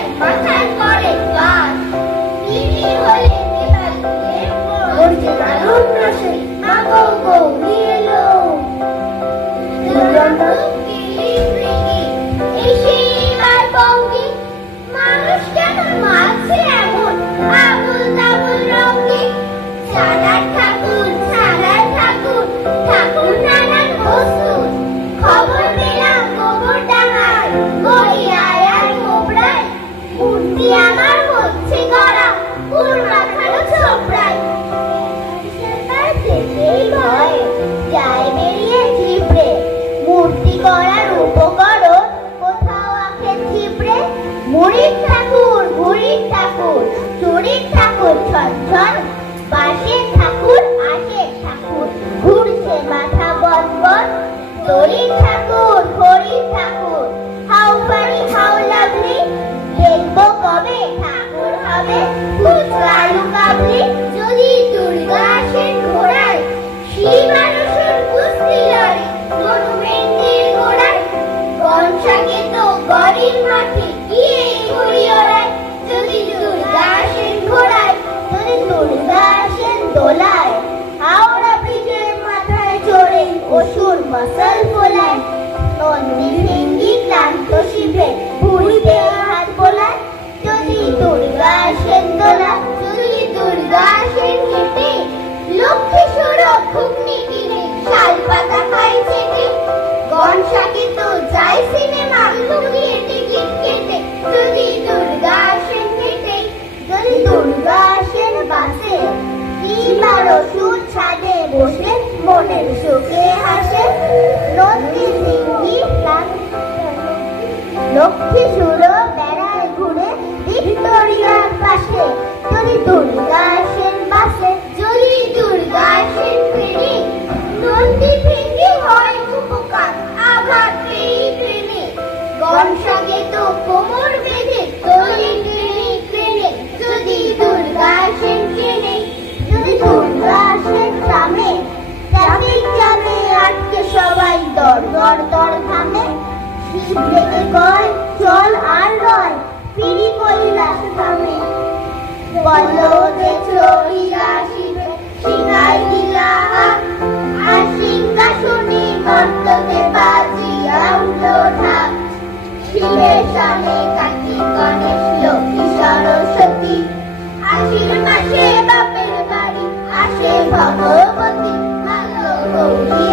ঘোড়ায় মাথায় করে বাস। বিলি হলে দেবালয়ে মরছে দারুণ রসে মা গো গৌরী এলো। দুরন্ত কিলি মৃগী এসে এবার বঙ্গে, মানুষ কেন মারছে এমন আবুল তাবুল রঙে। ছাড়ার ঠাকুর ঠাকুর নানান প্রস্তুত। খবর পেলাম গোবর ডাঙায় গড়িয়ায় আর মোবরায়। মূর্তি আমার হচ্ছে গড়া পুরমাখানো ছোপড়ায়। যেতেই ভয় যায় বেরিয়ে ছিপড়ে, মূর্তি করার উপকরণ কোথাও আঁকে ছিপড়ে। মুড়ির ঠাকুর চুরির ঠাকুর ছন, বাঁশের ঠাকুর আশের ঠাকুর ঘুরছে মাথা বনবন। দড়ির ঠাকুর হরির ঠাকুর হাউ ফানি হাউ লাভলি, দেখবো কবে ঠাকুর হবে কুচকালু কাবলি। যদি দুর্গা আসেন ঘোড়ায়, শিব মানুষের কুস্তি লড়ে মনুমেন্টের গোড়ায়। গনসাকে তো গরিব মাঠে গিয়ে ঘুরি ওড়ায়। যদি দুর্গা আসেন ঘোড়ায়, যদি দুর্গা আসেন দোলায়, হাওড়া ব্রিজের মাথায় চড়ে অসুর মশাল ফোলায়। নন্দী ভেঙ্গি ক্লান্ত শিবে ভুড়িতে হাত বোলায়। যদি দুর্গা আসেন দোলায়, যদি দুর্গা আসেন হেঁটে, লক্ষ্মী সুরো ঘুগনি কিনে শাল পাতা খাই চেটে। গনসাকে তো যায় সিনেমা লুকিয়ে টিকিট কেটে। যদি দুর্গা আসেন হেঁটে, যদি দুর্গা আসেন বাসে, কিংবার অসুর ছাদে বসে মনের সুখে হাসে। নন্দী সিংহী লক্ষ্মী সুরো বেড়ায় ঘুরে ভিক্টোরিয়ার পাশে। যদি দুর্গা আসেন বাসে, যদি দুর্গা আসেন ট্রেনে, নন্দী ভেঙে হয় উপকার আঘাত পেয়ে ট্রেনে। গনসাকে তো কোমর বেঁধে তোলে ট্রেনে। যদি দুর্গা আসেন ট্রেনে, যদি দুর্গা আসেন ট্রামে, ট্রাফিক জ্যামে আটকে সবাই দর থামে। শিব রেগে কয় চল আর রয়, ফিরি কৈলাস থামে। বলো যে চড়িয়া শিবে সিংহাই দিলা, আর সিংহাসনে মর্তকে বাজিয়া উঠলো ঢাক। শিবের সামনে কার্তিক গণেশ লক্ষ্মী সরস্বতী, আশ্বিন মাসে বাপের বাড়ি আসে ভগবতী। মা গো গৌরী